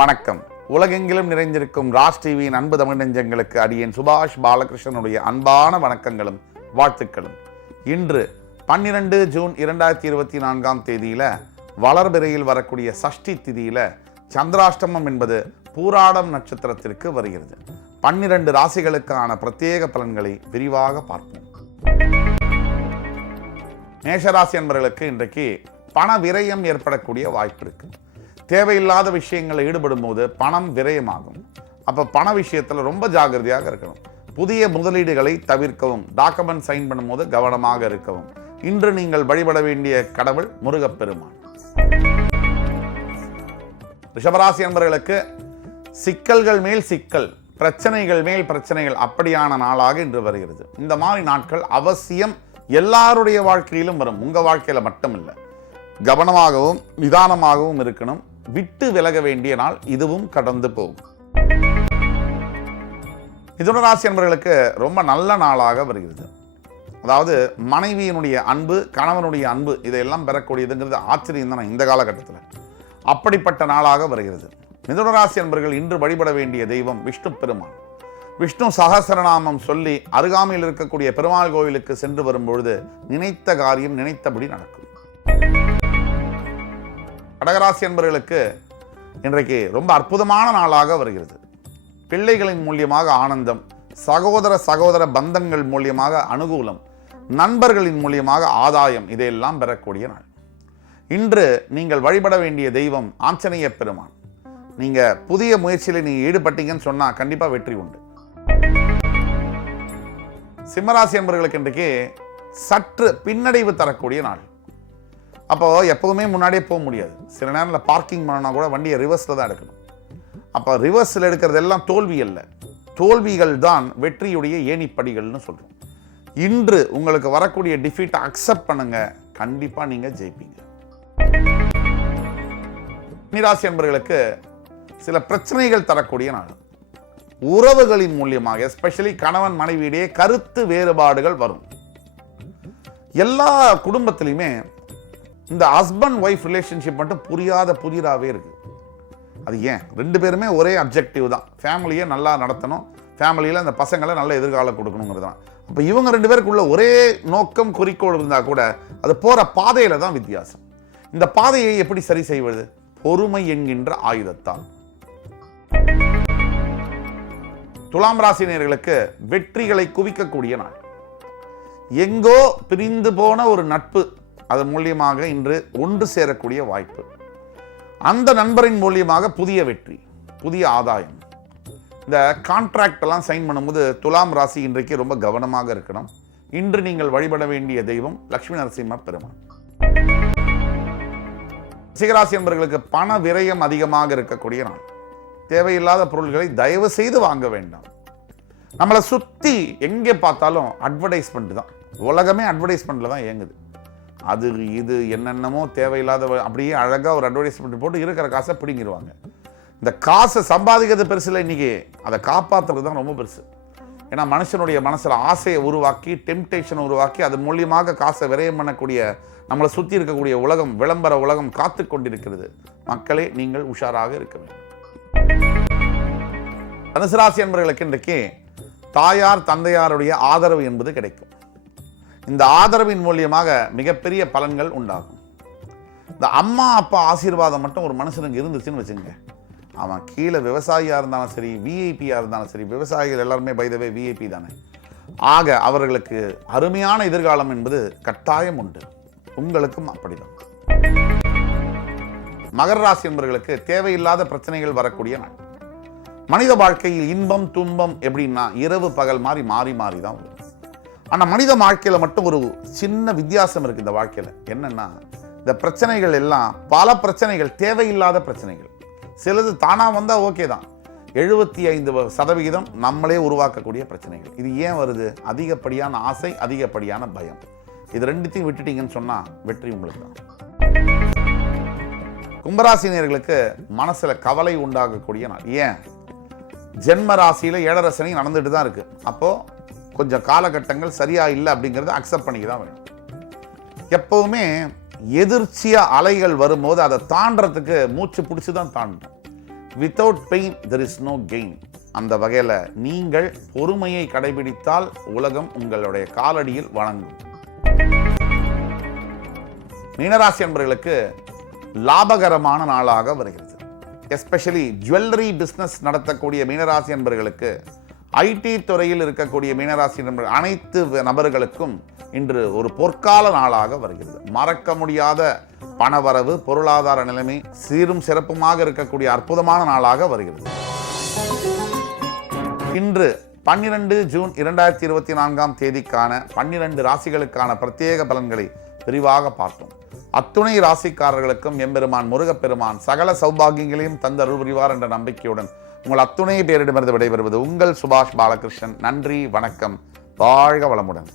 வணக்கம். உலகெங்கிலும் நிறைந்திருக்கும் ராஜ் டிவியின் அன்பு தமிழ் நெஞ்சங்களுக்கு அடியேன் சுபாஷ் பாலகிருஷ்ணனுடைய அன்பான வணக்கங்களும் வாழ்த்துக்களும். இன்று 12 ஜூன் 2024 தேதியில வளர்பிறையில் வரக்கூடிய சஷ்டி திதியில சந்திராஷ்டமம் என்பது பூராடம் நட்சத்திரத்திற்கு வருகிறது. 12 ராசிகளுக்கான பிரத்யேக பலன்களை விரிவாக பார்ப்போம். மேஷராசி என்பவர்களுக்கு இன்றைக்கு பண விரயம் ஏற்படக்கூடிய வாய்ப்பு இருக்கு. தேவையில்லாத விஷயங்களில் ஈடுபடும் போது பணம் விரயமாகும். அப்போ பண விஷயத்தில் ரொம்ப ஜாகிரதையாக இருக்கணும். புதிய முதலீடுகளை தவிர்க்கவும், டாக்குமெண்ட் சைன் பண்ணும்போது கவனமாக இருக்கவும். இன்று நீங்கள் வழிபட வேண்டிய கடவுள் முருகப்பெருமான். ரிஷபராசி என்பவர்களுக்கு சிக்கல்கள் மேல் சிக்கல், பிரச்சனைகள் மேல் பிரச்சனைகள், அப்படியான நாளாக இன்று வருகிறது. இந்த மாதிரி நாட்கள் அவசியம் எல்லாருடைய வாழ்க்கையிலும் வரும். உங்க வாழ்க்கையில மட்டும் இல்லை. கவனமாகவும் நிதானமாகவும் இருக்கணும். விட்டு விலக வேண்டிய நாள் இதுவும் கடந்து போகும். மிதுன ராசி என்பவர்களுக்கு ரொம்ப நல்ல நாளாக வருகிறது. அதாவது மனைவியினுடைய அன்பு, கணவனுடைய அன்பு, இதையெல்லாம் பெறக்கூடியதுங்கிறது ஆச்சரியம் தானே இந்த காலகட்டத்தில். அப்படிப்பட்ட நாளாக வருகிறது. மிதுன ராசி என்பவர்கள் இன்று வழிபட வேண்டிய தெய்வம் விஷ்ணு பெருமான். விஷ்ணு சகஸ்ரநாமம் சொல்லி அருகாமையில் இருக்கக்கூடிய பெருமாள் கோவிலுக்கு சென்று வரும்பொழுது நினைத்த காரியம் நினைத்தபடி நடக்கும். கடகராசி என்பவர்களுக்கு இன்றைக்கு ரொம்ப அற்புதமான நாளாக வருகிறது. பிள்ளைகளின் மூலியமாக ஆனந்தம், சகோதர பந்தங்கள் மூலியமாக அனுகூலம், நண்பர்களின் மூலியமாக ஆதாயம், இதையெல்லாம் பெறக்கூடிய நாள். இன்று நீங்கள் வழிபட வேண்டிய தெய்வம் ஆஞ்சநேய பெருமான். நீங்க புதிய முயற்சியில் நீங்க ஈடுபட்டீங்கன்னு சொன்னா கண்டிப்பா வெற்றி உண்டு. சிம்மராசி என்பவர்களுக்கு இன்றைக்கு சற்று பின்னடைவு தரக்கூடிய நாள். அப்போ எப்பவுமே முன்னாடியே போக முடியாது. சில நேரத்தில் பார்க்கிங் பண்ணனா கூட வண்டியை ரிவர்ஸில் தான் எடுக்கணும். அப்போ ரிவர்ஸில் எடுக்கிறதெல்லாம் தோல்வி அல்ல, தோல்விகள் தான் வெற்றியுடைய ஏணிப்படிகள்னு சொல்றோம். இன்று உங்களுக்கு வரக்கூடிய டிஃபீட்டை அக்செப்ட் பண்ணுங்க, கண்டிப்பா நீங்க ஜெயிப்பீங்க. மீனராசி என்பவர்களுக்கு சில பிரச்சனைகள் தரக்கூடிய நாள். உறவுகளின் மூலியமாக, எஸ்பெஷலி கணவன் மனைவியிடையே கருத்து வேறுபாடுகள் வரும். எல்லா குடும்பத்திலையுமே இந்த ஹஸ்பண்ட் ஒய்ஃப் ரிலேஷன்ஷிப் மட்டும் புதிராகவே இருக்கு. அது ஏன்? ரெண்டு பேருமே ஒரே அப்ஜெக்டிவ் தான், ஃபேமிலியை நல்லா நடத்தணும், ஃபேமிலியில் அந்த பசங்களை நல்ல எதிர்காலம் கொடுக்கணுங்கிறது தான். அப்போ இவங்க ரெண்டு பேருக்குள்ள ஒரே நோக்கம், குறிக்கோள் இருந்தால் கூட அது போகிற பாதையில தான் வித்தியாசம். இந்த பாதையை எப்படி சரி செய்வது? பொறுமை என்கின்ற ஆயுதத்தால். துலாம் ராசினியர்களுக்கு வெற்றிகளை குவிக்கக்கூடிய நாள். எங்கோ பிரிந்து போன ஒரு நட்பு, அதன் மூலியமாக இன்று ஒன்று சேரக்கூடிய வாய்ப்பு. அந்த நண்பரின் மூலியமாக புதிய வெற்றி, புதிய ஆதாயம். இந்த கான்ட்ராக்ட் எல்லாம் சைன் பண்ணும்போது துலாம் ராசி இன்றைக்கு ரொம்ப கவனமாக இருக்கணும். இன்று நீங்கள் வழிபட வேண்டிய தெய்வம் லட்சுமி நரசிம்ம பெருமான். சிகராசி என்பவர்களுக்கு பண விரயம் அதிகமாக இருக்கக்கூடிய நாள். தேவையில்லாத பொருள்களை தயவு செய்து வாங்க வேண்டாம். நம்மளை சுத்தி எங்கே பார்த்தாலும் அட்வர்டைஸ்மெண்ட் தான். உலகமே அட்வர்டைஸ்மெண்ட்ல தான் இயங்குது. அது இது என்னென்னமோ தேவையில்லாத அப்படியே அழகாக ஒரு அட்வர்டைஸ்மெண்ட் போட்டு இருக்கிற காசை பிடிங்கிடுவாங்க. இந்த காசை சம்பாதிக்கிறது பெருசு இல்லை, இன்னைக்கு அதை காப்பாற்றுறது தான் ரொம்ப பெருசு. ஏன்னா மனுஷனுடைய மனசில் ஆசையை உருவாக்கி, டெம்டேஷனை உருவாக்கி, அதன் மூலியமாக காசை விரயம் பண்ணக்கூடிய நம்மளை சுற்றி இருக்கக்கூடிய உலகம், விளம்பர உலகம் காத்து கொண்டிருக்கிறது. மக்களே, நீங்கள் உஷாராக இருக்க வேண்டும். தனுசு ராசி என்பவர்களுக்கு இன்றைக்கு தாயார் தந்தையாருடைய ஆதரவு என்பது கிடைக்கும். இந்த ஆதரவின் மூலியமாக மிகப்பெரிய பலன்கள் உண்டாகும். இந்த அம்மா அப்பா ஆசீர்வாதம் மட்டும் ஒரு மனுஷனுக்கு இருந்துச்சுன்னு வச்சுங்க, அவன் கீழே விவசாயியா இருந்தாலும் சரி, விஐபியா இருந்தாலும் சரி, விவசாயிகள் எல்லாருமே பை த வே விஐபி தானே. ஆக அவர்களுக்கு அருமையான எதிர்காலம் என்பது கட்டாயம் உண்டு. உங்களுக்கும் அப்படிதான். மகர ராசி என்பவர்களுக்கு தேவையில்லாத பிரச்சனைகள் வரக்கூடிய நாள். மனித வாழ்க்கையில் இன்பம் துன்பம் எப்படின்னா இரவு பகல் மாறி தான் வரும். ஆனால் மனித வாழ்க்கையில் மட்டும் ஒரு சின்ன வித்தியாசம் இருக்குது. இந்த வாழ்க்கையில் என்னன்னா, இந்த பிரச்சனைகள் எல்லாம் பல பிரச்சனைகள் தேவையில்லாத பிரச்சனைகள். சிலது தானாக வந்தால் ஓகே தான். 75% நம்மளே உருவாக்கக்கூடிய பிரச்சனைகள். இது ஏன் வருது? அதிகப்படியான ஆசை, அதிகப்படியான பயம். இது ரெண்டுத்தையும் விட்டுட்டீங்கன்னு சொன்னால் வெற்றி உங்களுக்கு தான். கும்பராசினியர்களுக்கு மனசுல கவலை உண்டாகக்கூடிய நாள். ஏன்? ஜென்ம ராசியில 7.5 சனி நடந்துட்டு தான் இருக்கு. அப்போ கொஞ்சம் காலகட்டங்கள் சரியா இல்லை அப்படிங்கிறத அக்செப்ட் பண்ணிக்க தான் வேணும். எப்பவுமே எதிர்ச்சியா அலைகள் வரும்போது அதை தாண்டறதுக்கு மூச்சு பிடிச்சி தான் தாண்டணும். Without pain there is no gain. அந்த வகையில் நீங்கள் பொறுமையை கடைபிடித்தால் உலகம் உங்களுடைய காலடியில் வணங்கும். மீனராசி என்பவர்களுக்கு லாபகரமான நாளாக வருகிறது. எஸ்பெஷலி ஜுவல்லரி பிஸ்னஸ் நடத்தக்கூடிய மீனராசி என்பவர்களுக்கு, ஐடி துறையில் இருக்கக்கூடிய மீனராசி நண்பர்கள் அனைத்து நபர்களுக்கும் இன்று ஒரு பொற்கால நாளாக வருகிறது. மறக்க முடியாத பணவரவு, பொருளாதார நிலைமை சீரும் சிறப்புமாக இருக்கக்கூடிய அற்புதமான நாளாக வருகிறது. இன்று 12 ஜூன் 2024 தேதிக்கான 12 ராசிகளுக்கான பிரத்யேக பலன்களை விரிவாக பார்த்தோம். அத்துணை ராசிக்காரர்களுக்கும் எம்பெருமான் முருகப்பெருமான் சகல சௌபாகியங்களையும் தந்த அருள் புரிவார் என்ற நம்பிக்கையுடன் உங்கள் அத்துணை பேரிடமிருந்து விடைபெறுவது உங்கள் சுபாஷ் பாலகிருஷ்ணன். நன்றி, வணக்கம், வாழ்க வளமுடன்.